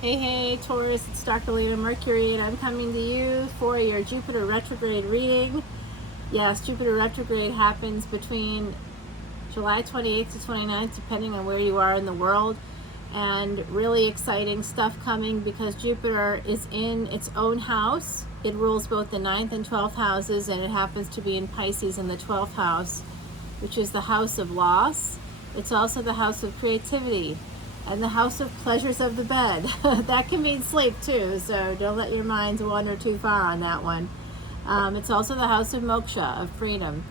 Hey, Taurus, it's Dr. Leona Mercury, and I'm coming to you for your Jupiter retrograde reading. Yes, Jupiter retrograde happens between July 28th to 29th, depending on where you are in the world. And really exciting stuff coming because Jupiter is in its own house. It rules both the 9th and 12th houses, and it happens to be in Pisces in the 12th house, which is the house of loss. It's also the house of creativity and the house of pleasures of the bed. That can mean sleep too, so don't let your minds wander too far on that one. It's also the house of moksha, of freedom.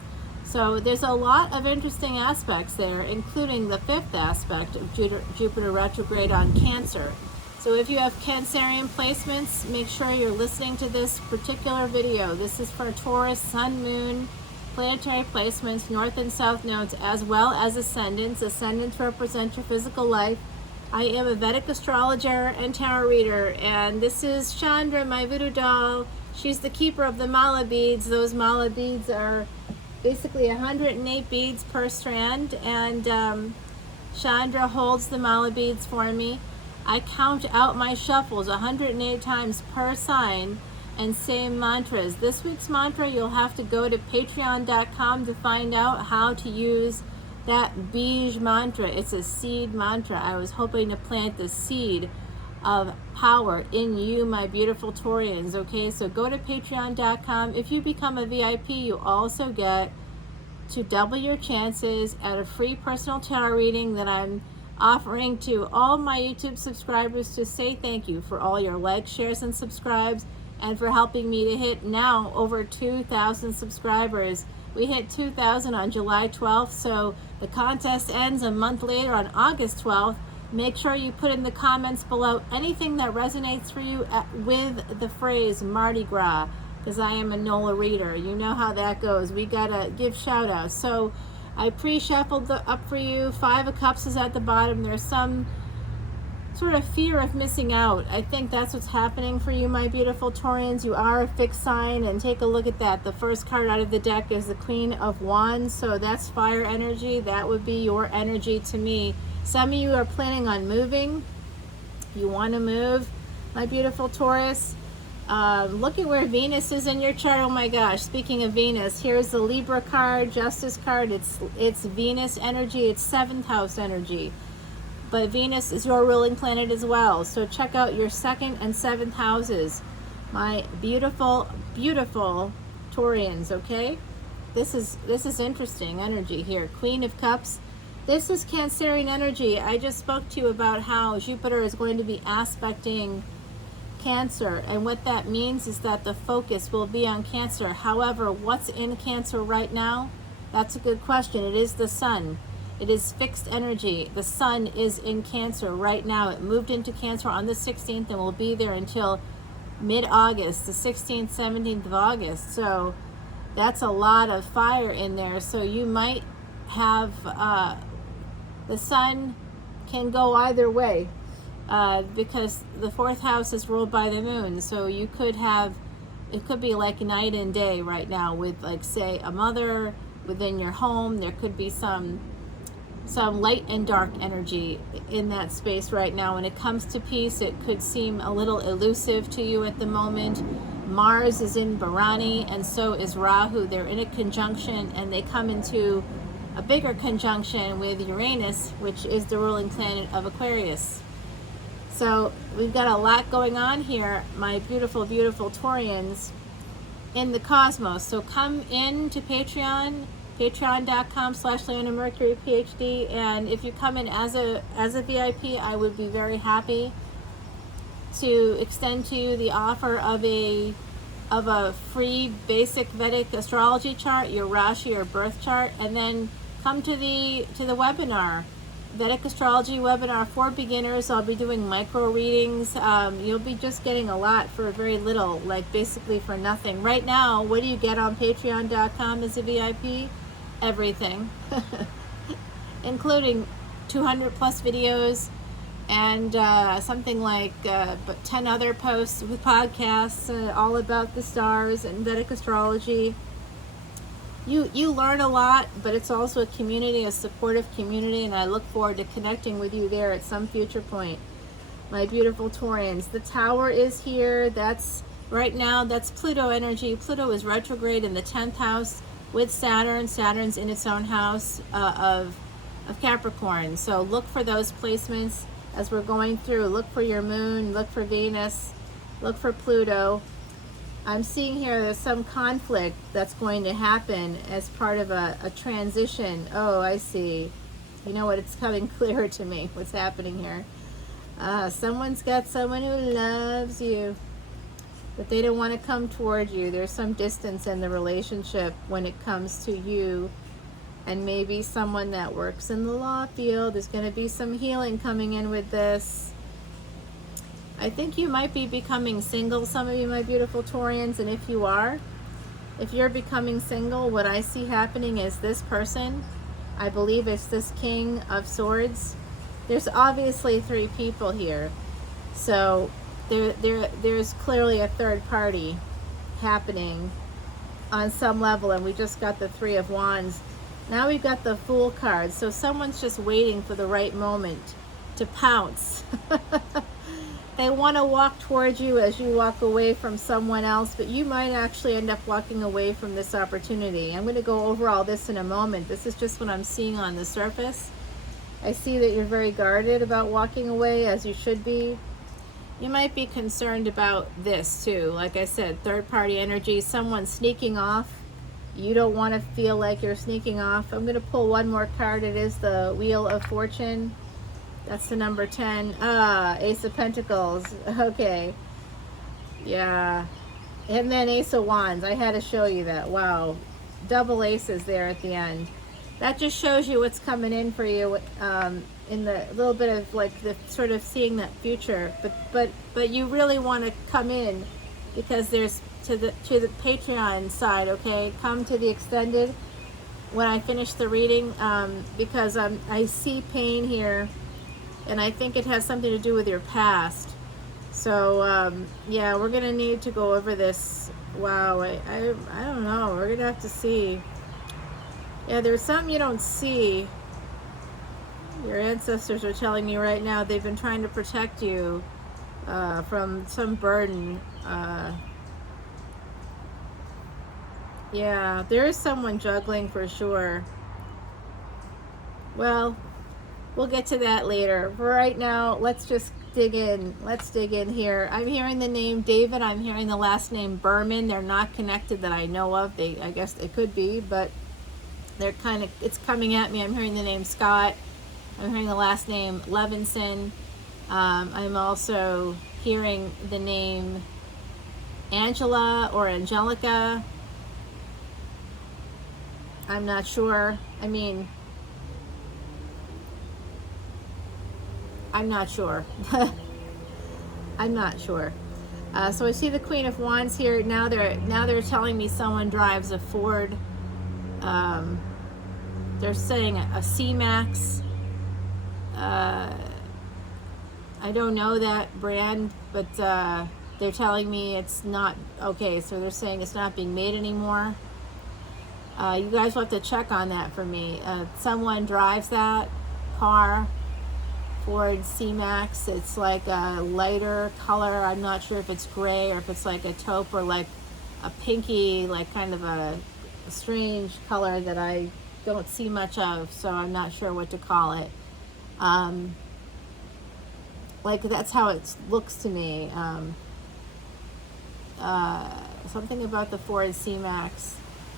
So there's a lot of interesting aspects there, including the fifth aspect of Jupiter retrograde on Cancer. So if you have Cancerian placements, make sure you're listening to this particular video. This is for Taurus, Sun, Moon, planetary placements, North and South nodes, as well as ascendants. Ascendants represent your physical life. I am a Vedic astrologer and tarot reader, and this is Chandra, my voodoo doll. She's the keeper of the mala beads. Those mala beads are basically 108 beads per strand, and Chandra holds the mala beads for me. I count out my shuffles 108 times per sign and say mantras. This week's mantra, you'll have to go to patreon.com to find out how to use that Bij mantra. It's a seed mantra. I was hoping to plant the seed of power in you, my beautiful Taurians. Okay, so go to patreon.com. If you become a VIP, you also get to double your chances at a free personal tarot reading that I'm offering to all my YouTube subscribers to say thank you for all your likes, shares, and subscribes, and for helping me to hit now over 2,000 subscribers. We hit 2,000 on July 12th, so the contest ends a month later on August 12th. Make sure you put in the comments below anything that resonates for you with the phrase Mardi Gras, because I am a NOLA reader. You know how that goes. We gotta give shout outs. So I pre-shuffled up for you. 5 of Cups is at the bottom. There's some sort of fear of missing out. I think that's what's happening for you, my beautiful Taurians. You are a fixed sign, and take a look at that. The first card out of the deck is the Queen of Wands, so that's fire energy. That would be your energy to me. Some of you are planning on moving. You want to move, my beautiful Taurus. Look at where Venus is in your chart. Oh my gosh, speaking of Venus, here's the Libra card, Justice card. It's Venus energy, it's 7th house energy. But Venus is your ruling planet as well. So check out your 2nd and 7th houses, my beautiful, beautiful Taurians, okay? This is interesting energy here. Queen of Cups. This is Cancerian energy. I just spoke to you about how Jupiter is going to be aspecting Cancer, and what that means is that the focus will be on Cancer. However, what's in Cancer right now? That's a good question. It is the Sun. It is fixed energy. The Sun is in Cancer right now. It moved into Cancer on the 16th and will be there until mid-August, the 16th, 17th of August. So that's a lot of fire in there. So you might have, the Sun can go either way because the 4th house is ruled by the Moon. So you could have, it could be like night and day right now with, like, say, a mother within your home. There could be some light and dark energy in that space right now. When it comes to peace, it could seem a little elusive to you at the moment. Mars is in Bharani, and so is Rahu. They're in a conjunction, and they come into a bigger conjunction with Uranus, which is the ruling planet of Aquarius. So we've got a lot going on here, my beautiful, beautiful Taurians, in the cosmos. So come in to Patreon, patreon.com/leonamercuryphd, and if you come in as a VIP, I would be very happy to extend to you the offer of a free basic Vedic astrology chart, your Rashi or birth chart, and then come to the webinar, Vedic astrology webinar for beginners. I'll be doing micro readings. You'll be just getting a lot for very little, like basically for nothing. Right now, what do you get on patreon.com as a VIP? Everything, including 200 plus videos and something like 10 other posts with podcasts all about the stars and Vedic astrology. You learn a lot, but it's also a community, a supportive community, and I look forward to connecting with you there at some future point. my beautiful Taurians. The Tower is here. That's right now, that's Pluto energy. Pluto is retrograde in the 10th house with Saturn. Saturn's in its own house of Capricorn. So look for those placements as we're going through. Look for your moon, look for Venus, look for Pluto. I'm seeing here there's some conflict that's going to happen as part of a transition. Oh, I see. You know what? It's coming clearer to me what's happening here. Someone's got someone who loves you, but they don't want to come toward you. There's some distance in the relationship when it comes to you and maybe someone that works in the law field. There's going to be some healing coming in with this. I think you might be becoming single, some of you, my beautiful Taurians, and if you are, if you're becoming single, what I see happening is this person, I believe it's this King of Swords. There's obviously 3 people here, so there's clearly a third party happening on some level, and we just got the 3 of Wands. Now we've got the Fool card, so someone's just waiting for the right moment to pounce. They want to walk towards you as you walk away from someone else, but you might actually end up walking away from this opportunity. I'm going to go over all this in a moment. This is just what I'm seeing on the surface. I see that you're very guarded about walking away, as you should be. You might be concerned about this too. Like I said, third party energy, someone sneaking off. You don't want to feel like you're sneaking off. I'm going to pull one more card. It is the Wheel of Fortune. That's the number 10. Ace of Pentacles. Okay. Yeah. And then Ace of Wands. I had to show you that. Wow. Double aces there at the end. That just shows you what's coming in for you in the little bit of like the sort of seeing that future. But you really want to come in because there's to the Patreon side, okay? Come to the extended when I finish the reading because I see pain here. And I think it has something to do with your past. So, yeah, we're going to need to go over this. Wow, I don't know. We're going to have to see. Yeah, there's something you don't see. Your ancestors are telling me right now they've been trying to protect you from some burden. Yeah, there is someone juggling for sure. Well, we'll get to that later. For right now, let's just dig in. Let's dig in here. I'm hearing the name David. I'm hearing the last name Berman. They're not connected that I know of. I guess they could be, but they're kind of, it's coming at me. I'm hearing the name Scott. I'm hearing the last name Levinson. I'm also hearing the name Angela or Angelica. I'm not sure. I mean, I'm not sure. I'm not sure. So I see the Queen of Wands here. Now they're telling me someone drives a Ford. They're saying a C-Max. I don't know that brand, but they're telling me it's not okay. So they're saying it's not being made anymore. You guys will have to check on that for me. Someone drives that car. Ford C-Max. It's like a lighter color. I'm not sure if it's gray or if it's like a taupe or like a pinky, like kind of a strange color that I don't see much of, so I'm not sure what to call it. Like that's how it looks to me. Something about the Ford C-Max.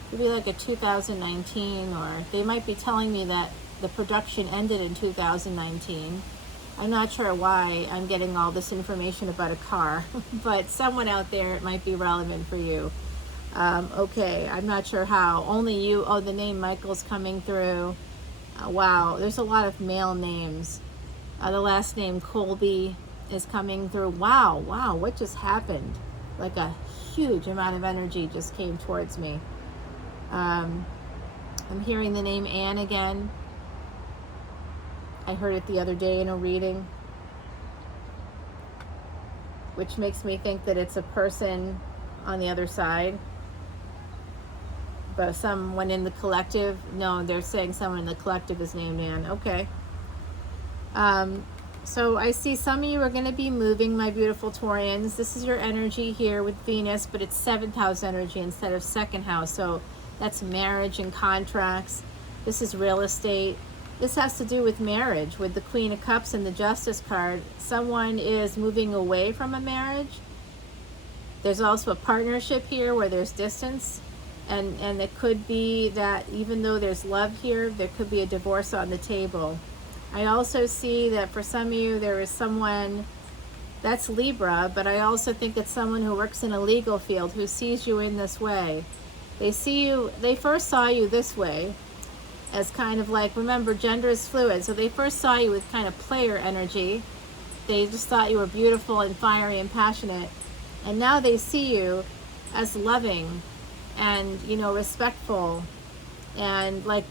Could be like a 2019, or they might be telling me that the production ended in 2019. I'm not sure why I'm getting all this information about a car, but someone out there, it might be relevant for you. Okay, I'm not sure how. Only you. Oh, the name Michael's coming through. Wow, there's a lot of male names. The last name Colby is coming through. Wow, what just happened? Like a huge amount of energy just came towards me. I'm hearing the name Anne again. I heard it the other day in a reading, which makes me think that it's a person on the other side. But someone in the collective, no, they're saying someone in the collective is named Anne. Okay. So I see some of you are going to be moving, my beautiful Taurians. This is your energy here with Venus, but it's 7th house energy instead of 2nd house. So that's marriage and contracts. This is real estate. This has to do with marriage, with the Queen of Cups and the Justice card. Someone is moving away from a marriage. There's also a partnership here where there's distance. And it could be that even though there's love here, there could be a divorce on the table. I also see that for some of you, there is someone that's Libra, but I also think it's someone who works in a legal field who sees you in this way. They see you, they first saw you this way as kind of like, remember, gender is fluid. So they first saw you with kind of player energy. They just thought you were beautiful and fiery and passionate. And now they see you as loving and, you know, respectful, and like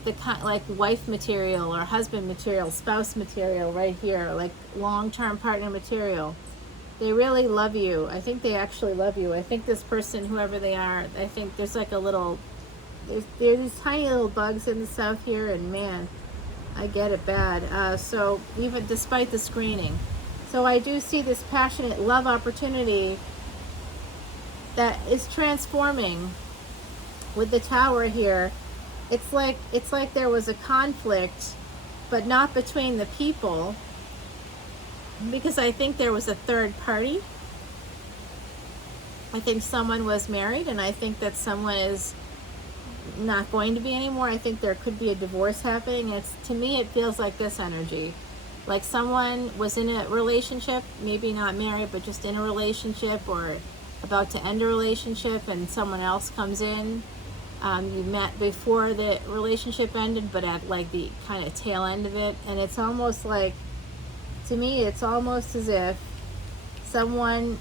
wife material or husband material, spouse material right here, like long-term partner material. They really love you. I think they actually love you. I think this person, whoever they are, I think there's like a little, there's these tiny little bugs in the south here, and man, I get it bad. So even despite the screening, so I do see this passionate love opportunity that is transforming with the Tower here. It's like there was a conflict, but not between the people, because I think there was a third party. I think someone was married, and I think that someone is not going to be anymore. I think there could be a divorce happening. To me, it feels like this energy. Like someone was in a relationship, maybe not married, but just in a relationship or about to end a relationship, and someone else comes in. You met before the relationship ended, but at like the kind of tail end of it. And it's almost like, to me, it's almost as if someone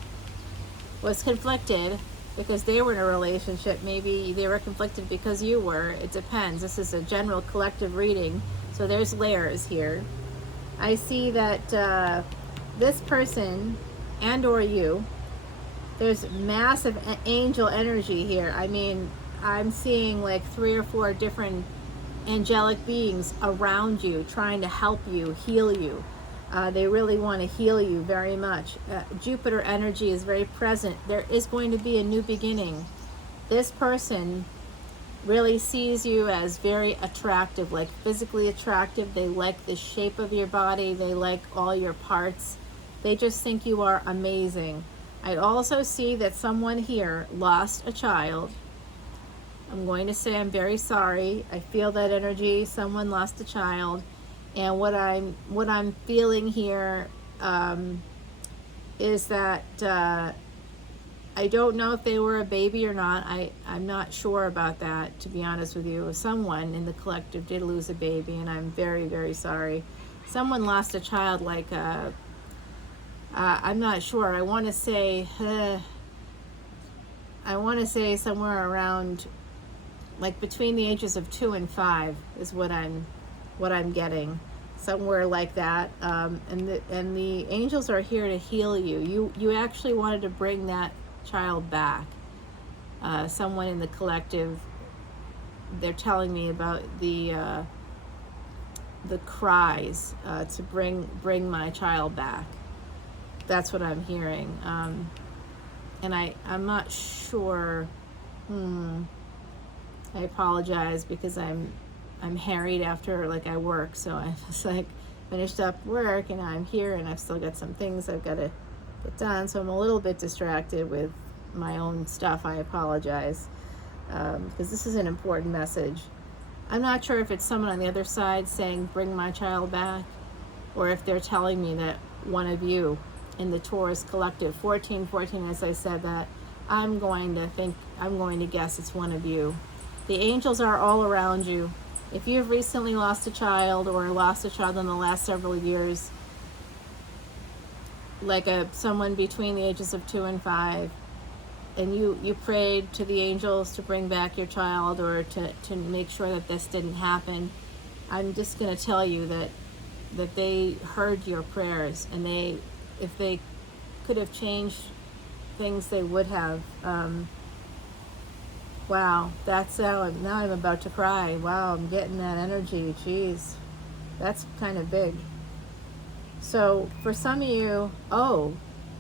was conflicted because they were in a relationship. Maybe they were conflicted because you were. It depends. This is a general collective reading, so there's layers here. I see that this person and or you, there's massive angel energy here. I mean, I'm seeing like 3 or 4 different angelic beings around you trying to help you, heal you. They really want to heal you very much. Jupiter energy is very present. There is going to be a new beginning. This person really sees you as very attractive, like physically attractive. They like the shape of your body. They like all your parts. They just think you are amazing. I also see that someone here lost a child. I'm going to say I'm very sorry. I feel that energy. Someone lost a child, and what I'm feeling here is that I don't know if they were a baby or not. I'm not sure about that, to be honest with you. Someone in the collective did lose a baby, and I'm very, very sorry. Someone lost a child, like I'm not sure. I want to say somewhere around, like between the ages of 2 and 5 is what I'm getting, somewhere like that. And the angels are here to heal you. You actually wanted to bring that child back. Someone in the collective, they're telling me about the cries to bring my child back. That's what I'm hearing. And I'm not sure. I apologize because I'm harried after, like, I work, so I was like finished up work and I'm here and I've still got some things I've got to get done, so I'm a little bit distracted with my own stuff. I apologize because this is an important message. I'm not sure if it's someone on the other side saying bring my child back, or if they're telling me that one of you in the Taurus collective, 1414, as I said that, I'm going to guess it's one of you. The angels are all around you. If you've recently lost a child or lost a child in the last several years, like someone between the ages of 2 and 5, and you prayed to the angels to bring back your child or to make sure that this didn't happen, I'm just going to tell you that they heard your prayers, and if they could have changed things, they would have. Wow, now I'm about to cry. Wow, I'm getting that energy. Jeez, that's kind of big. So for some of you, oh,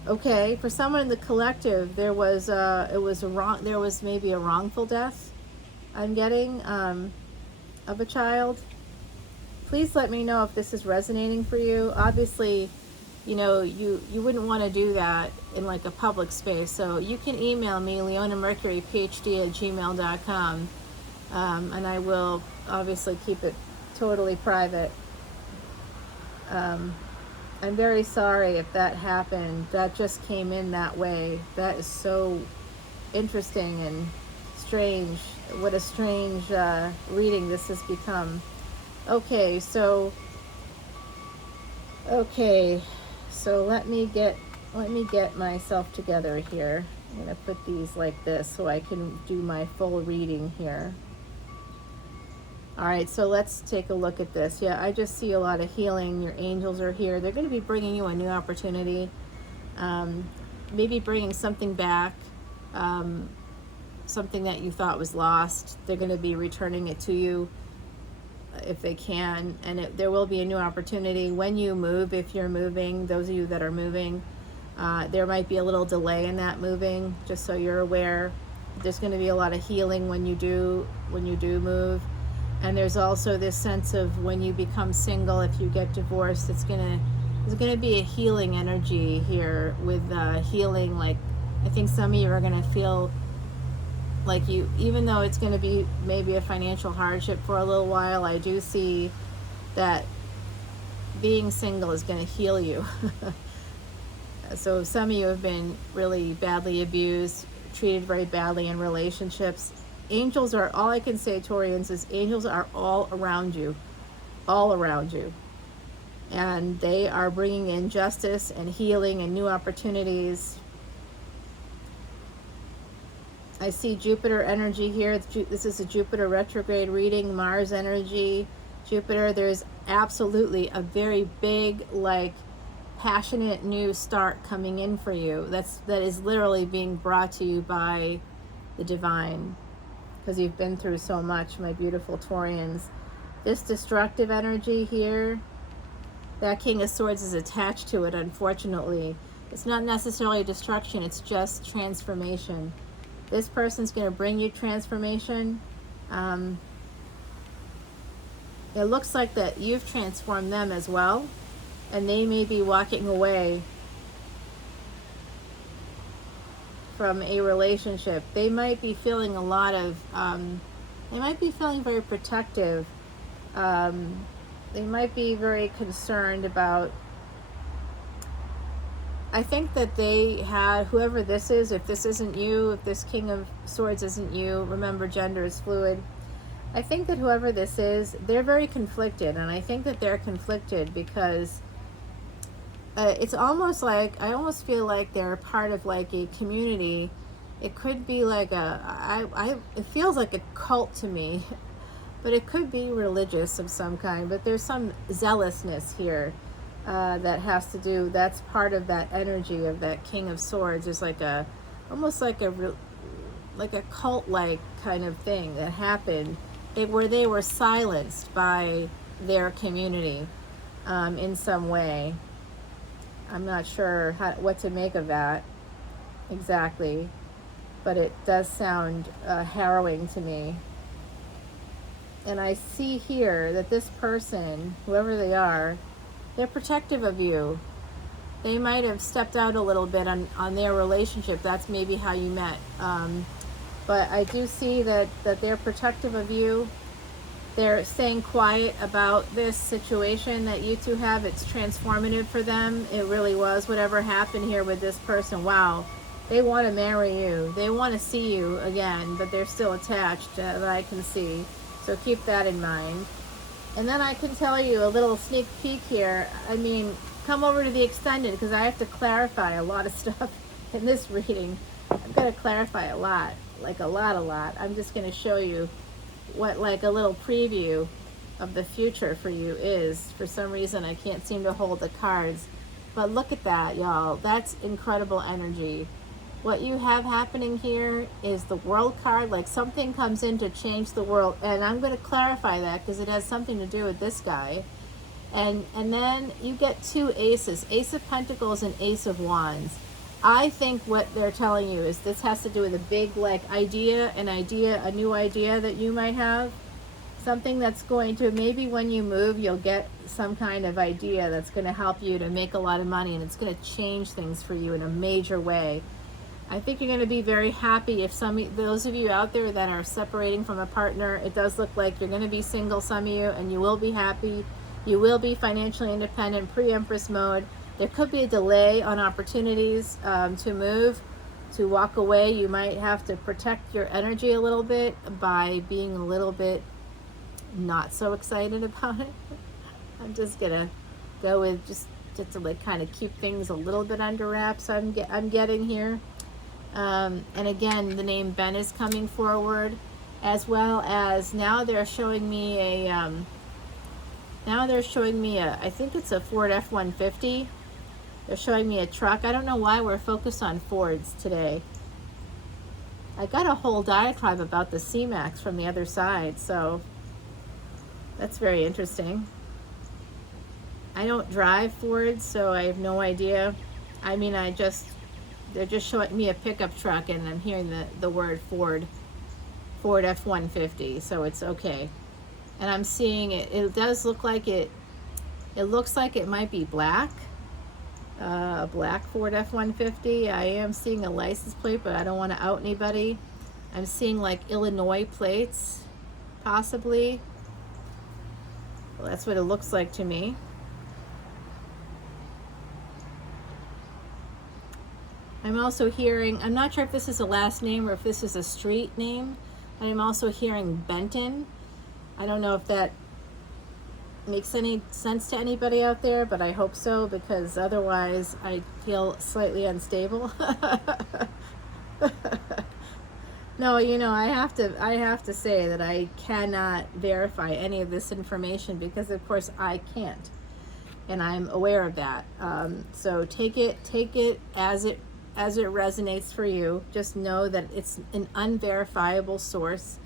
okay, for someone in the collective, there was there was maybe a wrongful death I'm getting of a child. Please let me know if this is resonating for you. Obviously, you know, you wouldn't want to do that in like a public space. So you can email me, leonamercuryphd@gmail.com, and I will obviously keep it totally private. I'm very sorry if that happened. That just came in that way. That is so interesting and strange. What a strange reading this has become. Okay, so let me get myself together here. I'm gonna put these like this so I can do my full reading here. All right, so let's take a look at this. Yeah, I just see a lot of healing. Your angels are here. They're going to be bringing you a new opportunity, maybe bringing something back, something that you thought was lost. They're going to be returning it to you if they can, and there will be a new opportunity when you move. If you're moving, those of you that are moving, there might be a little delay in that moving, just so you're aware. There's going to be a lot of healing when you do move. And there's also this sense of when you become single, if you get divorced, there's gonna be a healing energy here with healing. Like, I think some of you are gonna feel like you, even though it's gonna be maybe a financial hardship for a little while, I do see that being single is gonna heal you. So some of you have been really badly abused, treated very badly in relationships. Angels are, all I can say, Taurians, is angels are all around you, and they are bringing in justice and healing and new opportunities. I see Jupiter energy here. This is a Jupiter retrograde reading, Mars energy, Jupiter. There's absolutely a very big, like, passionate new start coming in for you. That is literally being brought to you by the divine, because you've been through so much, my beautiful Taurians. This destructive energy here, that King of Swords is attached to it, unfortunately. It's not necessarily destruction, it's just transformation. This person's going to bring you transformation. It looks like that you've transformed them as well, and they may be walking away from a relationship. They might be feeling a lot of, they might be feeling very protective. They might be very concerned about, I think that they had, whoever this is, if this isn't you, if this King of Swords isn't you, remember gender is fluid. I think that whoever this is, they're very conflicted, and I think that they're conflicted because it's almost like, I almost feel like they're a part of like a community. It could be like it feels like a cult to me, but it could be religious of some kind. But there's some zealousness here that has to do, that's part of that energy of that King of Swords. There's like almost like a cult-like kind of thing that happened, where they were silenced by their community in some way. I'm not sure what to make of that exactly, but it does sound harrowing to me. And I see here that this person, whoever they are, they're protective of you. They might have stepped out a little bit on their relationship. That's maybe how you met. But I do see that they're protective of you. They're staying quiet about this situation that you two have. It's transformative for them. It really was. Whatever happened here with this person, wow. They want to marry you. They want to see you again, but they're still attached, that I can see. So keep that in mind. And then I can tell you a little sneak peek here. I mean, come over to the extended, because I have to clarify a lot of stuff in this reading. I'm going to clarify a lot, like a lot. I'm just going to show you what, like, a little preview of the future for you is. For some reason I can't seem to hold the cards, but look at that, y'all. That's incredible energy. What you have happening here is the World card, like something comes in to change the world, and I'm going to clarify that because it has something to do with this guy. And then you get two aces, Ace of Pentacles and Ace of Wands. I think what they're telling you is this has to do with a big like idea, a new idea that you might have. Something that's going to, maybe when you move, you'll get some kind of idea that's going to help you to make a lot of money, and it's going to change things for you in a major way. I think you're going to be very happy if those of you out there that are separating from a partner, it does look like you're going to be single, some of you, and you will be happy. You will be financially independent, pre-Empress mode. There could be a delay on opportunities to move, to walk away. You might have to protect your energy a little bit by being a little bit not so excited about it. I'm just gonna go with just to like kind of keep things a little bit under wraps. I'm getting here, and again, the name Ben is coming forward, as well as now they're showing me a I think it's a Ford F-150. They're showing me a truck. I don't know why we're focused on Fords today. I got a whole diatribe about the C-Max from the other side, so that's very interesting. I don't drive Fords, so I have no idea. I mean, they're just showing me a pickup truck, and I'm hearing the word Ford F-150, so it's okay. And I'm seeing it does look like it looks like it might be black, a black Ford F-150. I am seeing a license plate, but I don't want to out anybody. I'm seeing like Illinois plates, possibly. Well, that's what it looks like to me. I'm also hearing, I'm not sure if this is a last name or if this is a street name, but I'm also hearing Benton. I don't know if that makes any sense to anybody out there, but I hope so, because otherwise I feel slightly unstable. No, you know, I have to say that I cannot verify any of this information, because of course I can't, and I'm aware of that. So take it as it resonates for you. Just know that it's an unverifiable source,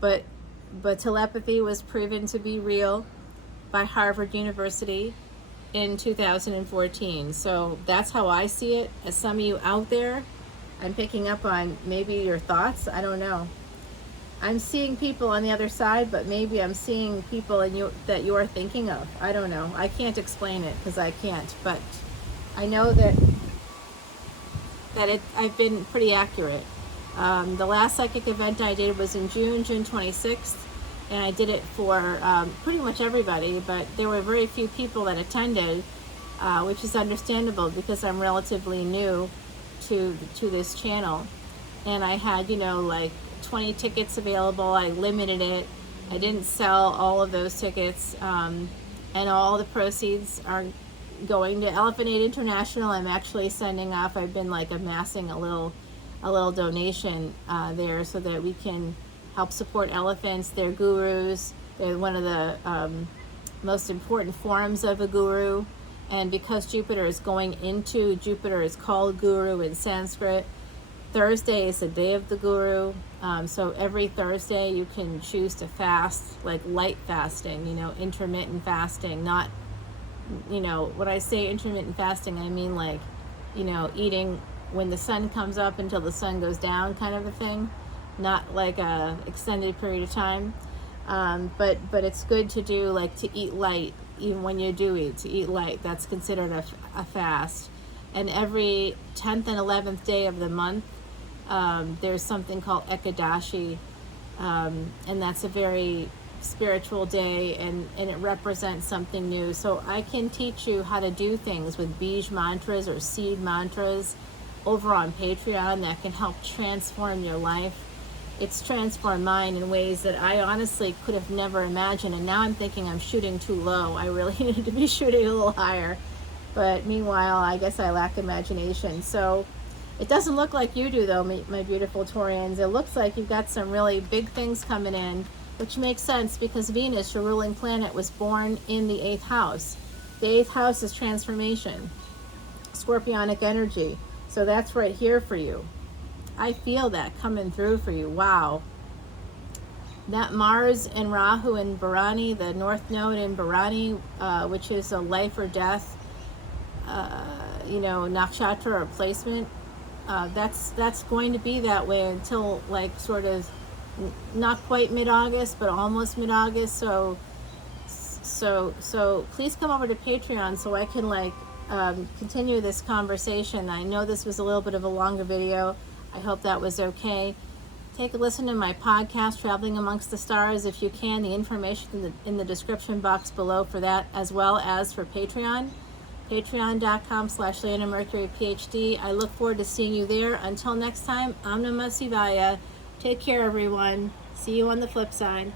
but telepathy was proven to be real by Harvard University in 2014. So that's how I see it. As some of you out there, I'm picking up on maybe your thoughts. I don't know. I'm seeing people on the other side, but maybe I'm seeing people that you are thinking of. I don't know. I can't explain it because I can't, but I know that I've been pretty accurate. The last psychic event I did was in June 26th, and I did it for pretty much everybody, but there were very few people that attended, which is understandable because I'm relatively new to this channel, and I had, you know, like 20 tickets available. I limited it. I didn't sell all of those tickets, and all the proceeds are going to Elephant Aid International. I'm actually sending off, I've been like amassing a little donation there so that we can help support elephants. They're gurus. They're one of the most important forms of a guru. And because Jupiter is called Guru in Sanskrit. Thursday is the day of the Guru. So every Thursday you can choose to fast, like light fasting, you know, intermittent fasting. Not, you know, when I say intermittent fasting, I mean like, you know, eating when the sun comes up until the sun goes down kind of a thing. Not like a extended period of time. But it's good to do, like, to eat light. Even when you do eat, to eat light, that's considered a fast. And every 10th and 11th day of the month, there's something called Ekadashi, and that's a very spiritual day, and it represents something new. So I can teach you how to do things with Bij mantras or seed mantras over on Patreon that can help transform your life. It's transformed mine in ways that I honestly could have never imagined, and now I'm thinking I'm shooting too low. I really needed to be shooting a little higher, but meanwhile, I guess I lack imagination. So it doesn't look like you do, though, my beautiful Taurians. It looks like you've got some really big things coming in, which makes sense because Venus, your ruling planet, was born in the 8th house. The 8th house is transformation, scorpionic energy. So that's right here for you. I feel that coming through for you. Wow. that Mars and Rahu in Bharani, the North Node in Bharani, which is a life or death, nakshatra or placement, that's going to be that way until like sort of not quite mid-August, but almost mid-August. So please come over to Patreon so I can like continue this conversation. I know this was a little bit of a longer video. I hope that was okay. Take a listen to my podcast, Traveling Amongst the Stars, if you can. The information in the description box below for that, as well as for Patreon. Patreon.com/leonamercuryphd. I look forward to seeing you there. Until next time, Om Namah Shivaya. Take care, everyone. See you on the flip side.